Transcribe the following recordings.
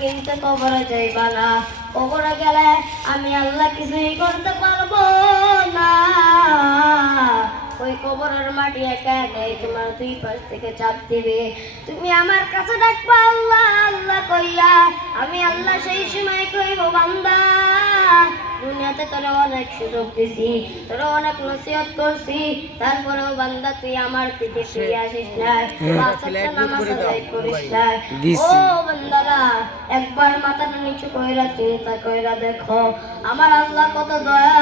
কিন্তু কবরে যাইবা না। কবরে গেলে আমি আল্লাহ কিছুই করতে পারবো না। ওই কবরের মাটি একা একাই তোমার দুই পাশ থেকে চাপ দিবে। তুমি আমার কাছে ডাকবা আল্লাহ আল্লাহ কইয়া, আমি আল্লাহ সেই সময় কইব বান্দা দুনিয়াতে তোরা অনেক সুযোগ দিছি, তোরা অনেক নসিহত করছি, তারপরেও বান্দা তুই আমার দিকে ফিরে আসিস না, নামাজ আদায় করিস না। ও বান্দারা, একবার মাথাটা নিচু কইরা চিন্তা কইরা দেখো, আমার আল্লাহ কত দয়া,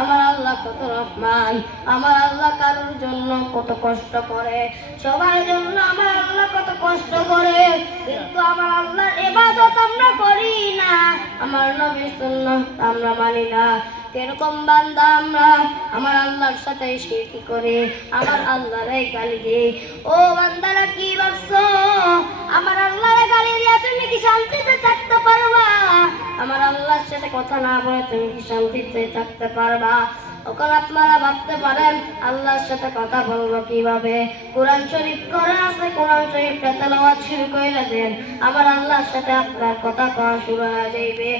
আমার আল্লাহ কত রহমান, আমার আল্লাহ কারোর জন্য কত কষ্ট করে, সবার জন্য আমার আল্লাহ কত কষ্ট করে, কিন্তু আমার আল্লাহর ইবাদত আমরা করি না, আমার নবীর সুন্নাত আমরা মানি না। কিরকম বান্দা আমরা, আমার আল্লাহর সাথে শিরক করে আমার আল্লাহরে গালি দিই। ও বান্দারা কি ভাবছো আমার আল্লাহরে গালি দিয়া তুমি কি শান্তিতে থাকতে পারবা? আমার আল্লাহর সাথে কথা না বলে তুমি কি শান্তিতে থাকতে পারবা? ওখানে আপনারা ভাবতে পারেন আল্লাহর সাথে কথা বলবো কিভাবে? কোরআন শরীফ করে আছে, কোরআন শরীফটা তেলাওয়াত শুরু করে দেন, আমার আল্লাহর সাথে আপনার কথা কওয়া শুরু হয়ে যাইবে।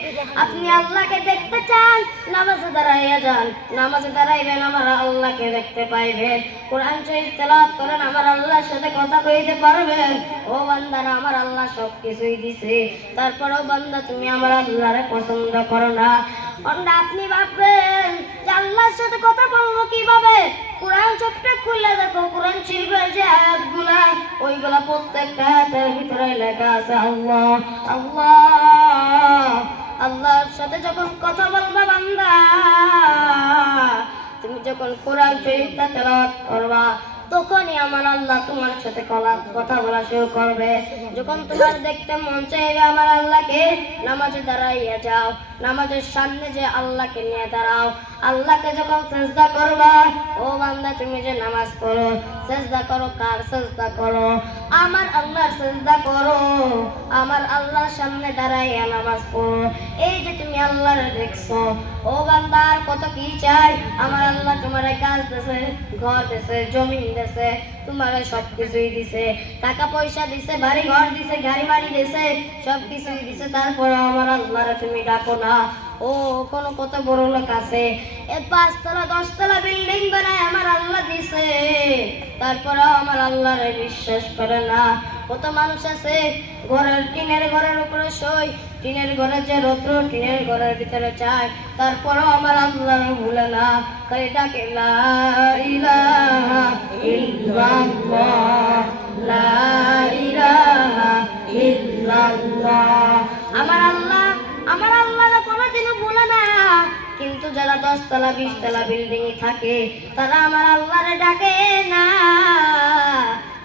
আপনি আল্লাহকে দেখতে চান, নামাজে দাঁড়াইয়া যান, নামাজে দাঁড়াইবেন, আমার আল্লাহকে দেখতে পাইবেন। কোরআন শরীফ তেলাওয়াত করেন, আমার আল্লাহর সাথে কথা কইতে পারবেন। ও বান্দারা, আমার আল্লাহ সব কিছুই দিছে, তারপরেও বান্দা তুমি আমার আল্লাহরে পছন্দ করো না। আপনি ভাববেন যে আল্লাহর সাথে কথা বলবো কিভাবে? কোরআন চোখটা খুলে দেখো, কোরআন শরীফের যে আয়াতগুলা, ওইগুলা প্রত্যেকটা আয়াতের ভিতরে লেখা আছে আল্লাহ আল্লাহ। আল্লাহর সাথে যখন কথা বলবা বান্দা, তুমি যখন কোরআন শরীফটা তেলাওয়াত করবা, তখনই আমার আল্লাহ তোমার সাথে কথা বলা শুরু করবে। যখন তোমার দেখতে মন চাইবে আমার আল্লাহকে, নামাজে দাঁড়াইয়া যাও, নামাজের সামনে যে আল্লাহকে নিয়ে দাঁড়াও। আল্লাহকে যখন সেজদা করবা, ও বান্দা তুমি যে নামাজ পড়ো, সেজদা করো কার? সেজদা করো আমার আল্লাহর, সেজদা করো আমার আল্লাহর সামনে দাঁড়াইয়া নামাজ পড়ো। এই যে তুমি আল্লাহরে দেখছো, ও বান্দা আর কত কি চাই? আমার আল্লাহ তোমার গাছ দিছে, ঘর দিছে, জমিন দিছে, তোমার সব কিছুই দিছে, টাকা পয়সা দিছে, বাড়ি ঘর দিছে, গাড়ি বাড়ি দিছে, সব কিছুই দিছে, তারপরে আমার আল্লাহরে তুমি ডাকো না। ও কোন কত বড় লোক আছে, 5 তলা 10 তলা বিল্ডিং বানায় আমার আল্লাহ দিছে, তারপরেও আমার আল্লাহরে বিশ্বাস করে না। কত মানুষ আছে ঘরের টিনের ঘরের উপরে শোয়, টিনের ঘরে যে রৌদ্র টিনের ঘরের ভিতরে চায়, তারপরেও আমার আল্লাহর ভুলে না, খালি ডাকে লা ইলাহা ইল্লাল্লাহ, লা ইলাহা ইল্লাল্লাহ। আমার আল্লাহ কোনোদিনও ভুলে না। কিন্তু যারা 10 তলা 20 তলা বিল্ডিং থাকে, তারা আমার আল্লাহরে ডাকে না।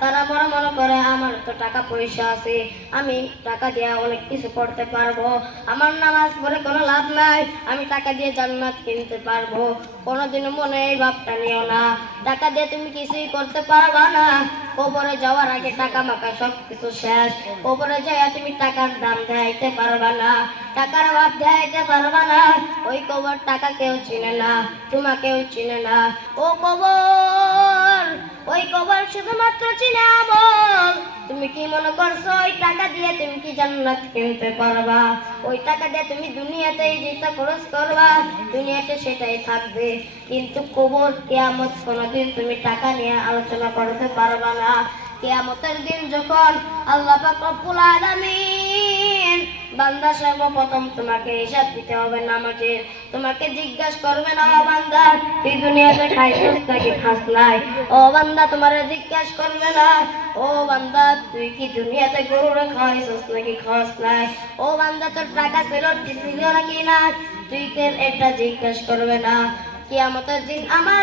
তারা মনে করে আমার তো টাকা পয়সা আছে, আমি টাকা দিয়ে অনেক কিছু করতে পারবো, আমার নামাজ পড়ে কোনো লাভ নাই, আমি টাকা দিয়ে জান্নাত কিনতে পারবো। কোনোদিনও মনে এই ভাবটা নিও না, টাকা দিয়ে তুমি কিছুই করতে পারবা না। কবরে যাওয়ার আগে টাকা মাকা সব কিছু শেষ, কবরে যাইয়া তুমি টাকার দাম দেখাইতে পারবা না, টাকার অভাব দেখাইতে পারবা না। ওই কবর টাকা কেউ চিনে না, তোমাকেও চিনে না। ও কবর, ওই কবর শুধুমাত্র চিনে আমল। তুমি কি মনে করছো ওই টাকা দিয়ে তুমি কি জান্নাত কিনতে পারবা? ওই টাকা দিয়ে তুমি দুনিয়াতেই যেটা খরচ করবা, দুনিয়াতে সেটাই থাকবে, কিন্তু কবর কিয়ামত কোনোদিন তুমি টাকা নিয়ে আলোচনা করতে পারবা না। কিয়ামতের দিন যখন আল্লাহ পাক রব্বুল আলামিন বান্দা সর্বপ্রথম তোমাকে হিসাব দিতে হবে নামাজের, তোমাকে জিজ্ঞাসা করবে না বান্দা তুই দুনিয়াতে খাইছস নাকি খাস নাই? ও বান্দা তোমারে জিজ্ঞাসা করবে না ও বান্দা তুই কি দুনিয়াতে গরুরে খাইছস নাকি খাস নাই? ও বান্দা তোর টাকা ছিল নাকি না? তুই কেন এটা জিজ্ঞাসা করবে না। কিয়ামতের দিন আমার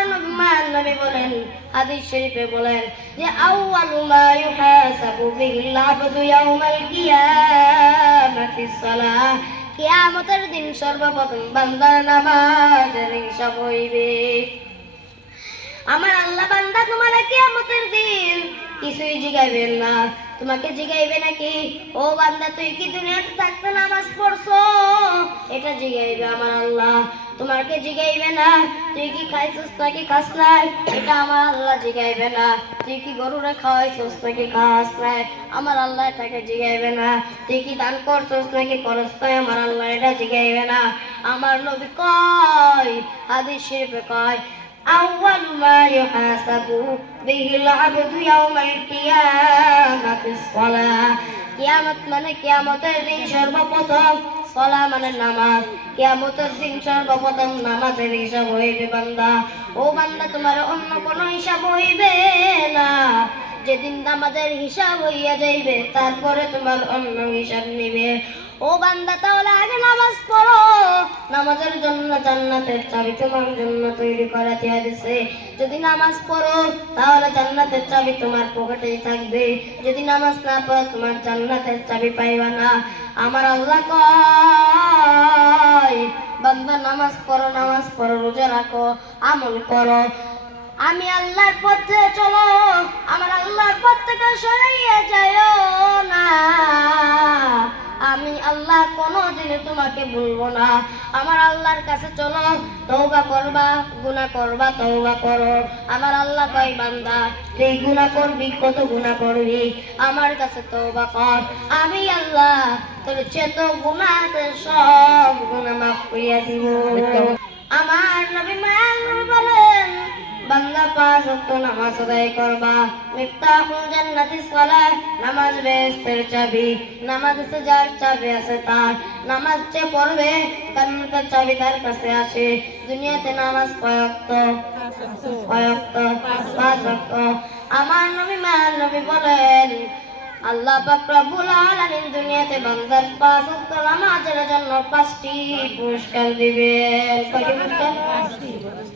নবী বলেন, হাদিস শরীফে বলেন যে আউয়ালু মা ইউহাসাবু বিল আবদু ইয়াউমাল কিয়ামাতিস সালাহ। কিয়ামতের দিন সর্বপ্রথম বান্দার নামাজের হিসাব হইবে। আমার আল্লাহ বান্দা তোমার কিয়ামতের দিন কিছুই জিগাইবেন না, তোমাকে জিগাইবে নাকি ও বান্দা তুই কি দুনিয়াতে থাকতে নামাজ পড়ছো? এটা জিগাইবে আমার আল্লাহ। তোমাকে জিগাইবে না তুই কি খাইছিস নাকি খাস নাই, এটা আমার আল্লাহ জিগাইবে না। তুই কি গরুরে খাওয়াইছিস নাকি খাওয়াস নাই, আমার আল্লাহ এটাকে জিগাইবে না। তুই কি দান করছিস নাকি করস নাই, আমার আল্লাহ এটা জিগাইবে না। আমার নবী কয়, হাদিস শরীফে কয়, আউয়ালু মা ইউহাসাবু বিহিল আবদু ইয়াউমাল কিয়ামাতিস সালাহ। কিয়ামত মানে কিয়ামতের দিন সর্বপ্রথম, সালাহ মানে নামাজ। কিয়ামতের দিন সর্বপ্রথম নামাজের হিসাব হইবে বান্দা। ও বান্দা, তোমার অন্য কোনো হিসাব হইবে না। যেদিন নামাজের হিসাব হইয়া যাইবে তারপরে তোমার অন্য হিসাব নিবে। ও বান্দা, তাহলে আগে নামাজ পড়ো। নামাজের জন্য জান্নাতের চাবি তোমার জন্য তৈরি করা দিয়েছে। যদি নামাজ পড়ো তাহলে জান্নাতের চাবি তোমার পকেটেই থাকবে। যদি নামাজ না পড়ো তোমার জান্নাতের চাবি পাইবা না। আমার আল্লাহ কয়, বান্দা নামাজ পড়ো, রোজা রাখো, আমল করো। আমি আল্লাহর পথে চলো, আমার আল্লাহর পথ থেকে সরাইয়া যাইও না। আমি আল্লাহ কোনোদিনও তোমাকে ভুলবো না। আমার আল্লাহর কাছে চলো, তওবা করবা, গুনাহ করবা, তওবা করো। আমার আল্লাহ কয়, বান্দা তুই গুনাহ করবি, কত গুনাহ করবি, আমার কাছে তওবা কর। আমি আল্লাহ তোর যত গুনাহ আছে সব গুনাহ মাফ করিয়া দিব। আমার নবী বলেন, বান্দা 5 ওয়াক্ত নামাজ আদায় করবা। মিফতাহুল জান্নাতিস সালাত, নামাজ বেহেশতের চাবি। নামাজ আছে যার চাবি আছে তার। নামাজ যে পড়বে জান্নাতের চাবি তার কাছে আসে। দুনিয়াতে নামাজ কয় ওয়াক্ত? 5 ওয়াক্ত। আমার নবী বলেন, আল্লাহ পাক রব্বুল আলামিন দুনিয়াতে বান্দার 5 ওয়াক্ত নামাজের জন্য 5টি পুরস্কার দিবেন। কয়টি পুরস্কার?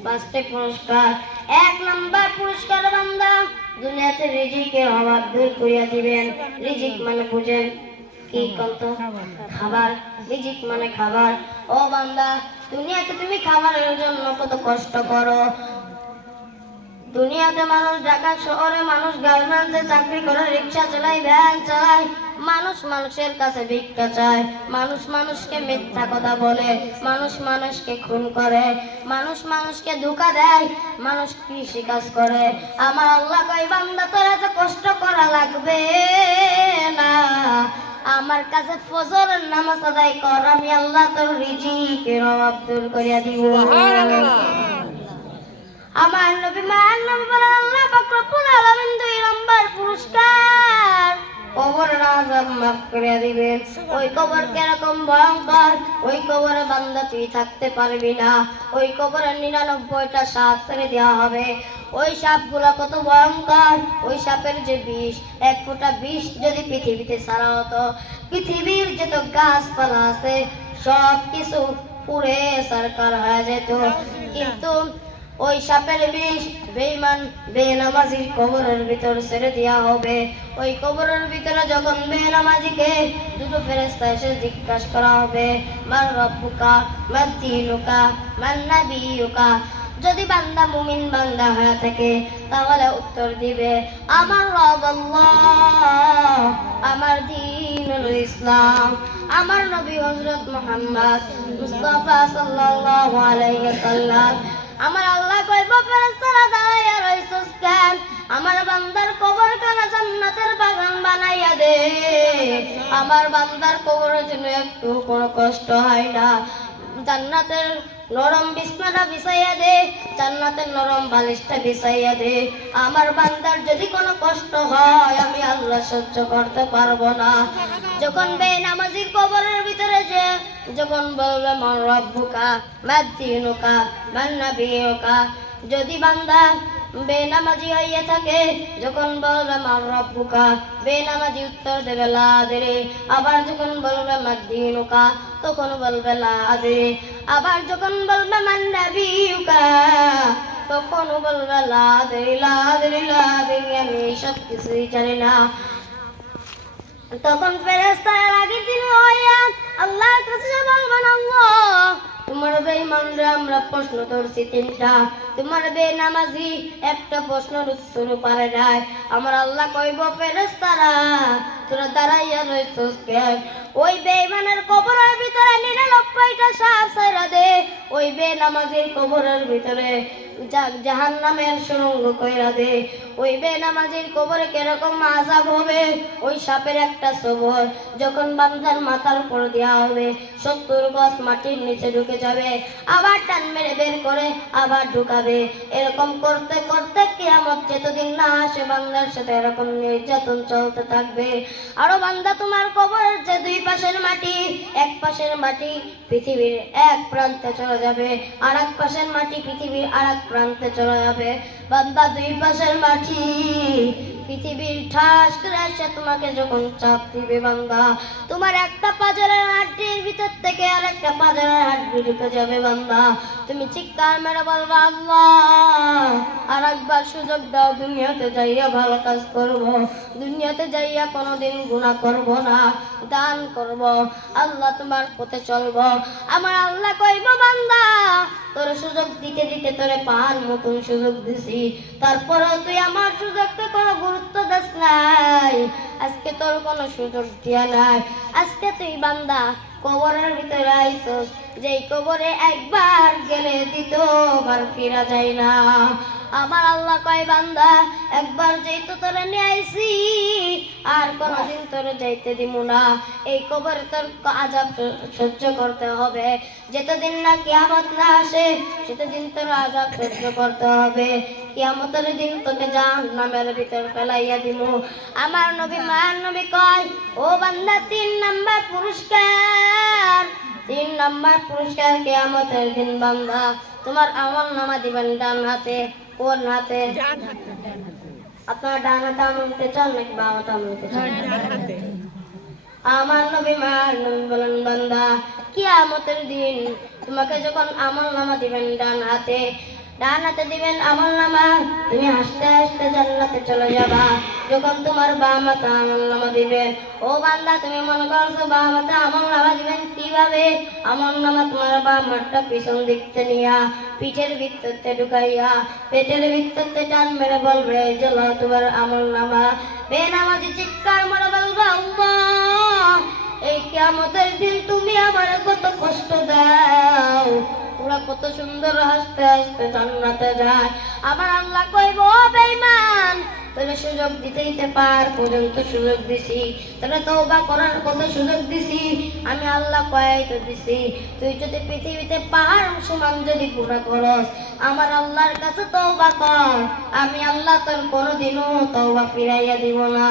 5টি পুরস্কার। 1 নাম্বার পুরস্কার, বান্দা দুনিয়াতে রিজিকের অভাব দূর করিয়া দিবেন। রিজিক মানে বুঝেন কি? কত? খাবার। রিজিক মানে খাবার। ও বান্দা, দুনিয়াতে তুমি খাবারের জন্য কত কষ্ট করো। দুনিয়াতে মানুষ, ঢাকা শহরে মানুষ গার্মেন্টসে চাকরি করে, রিক্সা চালায়, ভ্যান চালায়, মানুষ মানুষের কাছে ভিক্ষা চায়, মানুষ মানুষকে মিথ্যা কথা বলে, মানুষ মানুষকে খুন করে, মানুষ মানুষকে ধোঁকা দেয়, মানুষ কৃষি কাজ করে। আমার আল্লাহ কয়, বান্দা তোর এত কষ্ট করা লাগবে না। আমার কাছে ফজরের নামাজ আদায় কর, আমি আল্লাহ তোর রিজিকের অভাব দূর করিয়া দিব। আমার নবী বলেন, আল্লাহ পাক রব্বুল আলামিন 2 নাম্বার পুরস্কার, কবরের আযাব মাফ করে দিবেন। ওই কবর কিরকম ভয়ঙ্কর, ওই কবরে বান্দা তুই থাকতে পারবি না। ওই কবরে 99টা সাপ ছেড়ে দেওয়া হবে। ওই সাপগুলো কত ভয়ঙ্কর, ওই সাপের যে বিষ, 1 ফোঁটা বিষ যদি পৃথিবীতে ছাড়া হতো, পৃথিবীর যত গাছপালা আছে সব কিছু পুড়ে সরকার হয়ে যেত। কিন্তু ওই সাপের বিষ বেঈমান বেনামাজির কবরের ভিতর ছেড়ে দেওয়া হবে। ওই কবরের ভিতরে যখন বেনামাজিকে দুটো ফেরেশতা এসে জিজ্ঞাসা করা হবে, মান রব্বুকা, মান দীনুকা, মান নাবিয়ুকা। যদি বান্দা মুমিন বান্দা হয়ে থাকে তাহলে উত্তর দিবে, আমার রব আল্লাহ, আমার দ্বীন হলো ইসলাম, আমার নবী হযরত মুহাম্মদ মুস্তাফা সাল্লাল্লাহু আলাইহি ওয়াসাল্লাম। আমার আল্লাহ কইব, ফেরেশতারা দাঁড়াইয়া রইছস কেন? আমার বান্দার কবর কানা জান্নাতের বাগান বানাইয়া দে। আমার বান্দার কবরে যেন একটু কোনো কষ্ট হয় না। জান্নাতের নরম বিছানাটা বিছাইয়া দে, জান্নাতের নরম বালিশটা বিছাইয়া দে। আমার বান্দার যদি কোনো কষ্ট হয় আমি আল্লাহ সহ্য করতে পারবো না। যখন বেনামাজির কবরের ভিতরে যে যখন বলবে, মান রব্বুকা, মান দীনুকা, মান নাবিয়ুকা। যদি বান্দা বেনামাজি হইয়া থাকে, যখন বলবে মান রব্বুকা, বেনামাজি উত্তর দেবে লা আদরি। আবার যখন বলবে মান দীনুকা, তখন বলবে লা আদরি। আবার যখন বলবে মান নাবিয়ুকা, তখন বলবে লা আদরি, লা আদরি, লা আদরি, আমি সব কিছুই জানি না। তখন ফেরেশতারা রাগী দিন হইয়া আল্লাহর কাছে বলবেন, আল্লাহ তোমার বেঈমানরা আমরা প্রশ্ন করছি 3টা, তোমার বেনামাজি একটা প্রশ্নের উত্তর পারে নাই। আমার আল্লাহ কইব, ফেরেশতারা তোরা দাঁড়াইয়া রইছস কেন? ওই বেঈমানের কবরের ভিতরে কয়টা সাপ ছাইরা দে, ওই বেনামাজির কবরের ভিতরে জাহান্নামের সুড়ঙ্গ কইরা দে। ওই বেনামাজির কবরে কিরকম আযাব হবে, ওই সাপের একটা সবর যখন বান্দার মাথার উপর দেওয়া হবে 70 গজ মাটির নিচে ঢুকে যাবে, আবার টান মেরে বের করে আবার ঢুকাবে। এরকম করতে করতে কিয়ামত যতদিন না আসে বান্দার সাথে এরকম নির্যাতন চলতে থাকবে। আরো বান্দা তোমার কবরের যে দুই পাশের মাটি, এক পাশের মাটি পৃথিবীর এক প্রান্তে চলে যাবে, আর এক পাশের মাটি পৃথিবীর আর এক প্রান্তে চলে যাবে। বান্দা দুই পাশের মাটি পৃথিবীর ঠাস করে এসে তোমাকে যখন চাপ দিবে বান্দা, তোমার একটা পাঁজরের হাড্ডির ভিতর থেকে আর একটা পাঁজরের হাড্ডি ঢুকে যাবে বান্দা। তুমি চিৎকার মেরে বলবা আল্লাহ আর একবার সুযোগ দাও, দুনিয়াতে যাইয়া ভালো কাজ করব, দুনিয়াতে যাইয়া কোনোদিন গুনাহ করব না, দান করব, আল্লাহ তোমার পথে চলব। আমার আল্লাহ কইব বান্দা তোর সুযোগ দিতে দিতে তোরে পান মতন সুযোগ দিছি, তারপরেও তুই আমার সুযোগকে কোনো গুরুত্ব দিস নাই, আজকে তোর কোনো সুযোগ দিয়া নাই। আজকে তুই বান্দা কবরের ভিতরে আইছস, যেই কবরে একবার গেলে দ্বিতীয়বার ফিরা যায় না। আমার আল্লাহ কয় বান্দা একবার যেই তো তোরে নিয়ে আইছি, আর কোনোদিন তোরে যাইতে দিব না। এই কবরে তোর আযাব সহ্য করতে হবে, যতদিন না কিয়ামত না আসে সেতদিন তোর আযাব সহ্য করতে হবে। কিয়ামতের দিন তোকে জাহান্নামের ভিতর ফেলাইয়া দিব। আমার নবী মায়ার নবী কয় ও বান্দা 3 নাম্বার পুরস্কার, 3 নাম্বার পুরস্কার কিয়ামতের দিন বান্দা তোমার আমলনামা দিবেন ডান হাতে। কোন হাতে? আপনার ডান হাতে আমল নিতে চান নাকি বাম হাতে আমল নিতে চান? আমার নবী মায়ার নবী বলেন বান্দা কিয়ামতের দিন তোমাকে যখন আমলনামা দিবেন ডান হাতে দিবেন আমলনামা, তুমি হাসতে হাসতে জান্নাতে চলে যাবা। যখন তোমার বাম হাতে আমলনামা দিবেন, ও বান্দা তুমি মনে করছো বাম হাতে আমলনামা দিবেন কিভাবে? আমলনামা তোমার বাম হাতটা পিছন দিকতে নিয়া পিঠের ভিতরতে ঢুকাইয়া পেটের ভিতরতে টান মেরে বলবে এই যে লও তোমার আমলনামা। বেনামাজি চিৎকার মেরে বলবে আল্লাহ এই কিয়ামতের দিন তুমি আমার কত কষ্ট দাও, ওরা কত সুন্দর হাসতে হাসতে জান্নাতে যায়। আমার আল্লাহ কইব ও বেঈমান তোরে সুযোগ দিতে পার পর্যন্ত সুযোগ দিছি, তোরে তওবা করার কত সুযোগ দিছি, আমি আল্লাহ কয়াই তো দিছি। তুই যদি পৃথিবীতে পাহাড় সমান যদি গুনাহ করস আমার আল্লাহর কাছে তওবা কর, আমি আল্লাহ তোর কোনোদিনও তওবা ফিরাইয়া দিব না।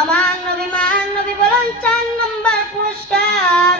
আমার নবী মান নবী বলেন 4 নাম্বার পুরস্কার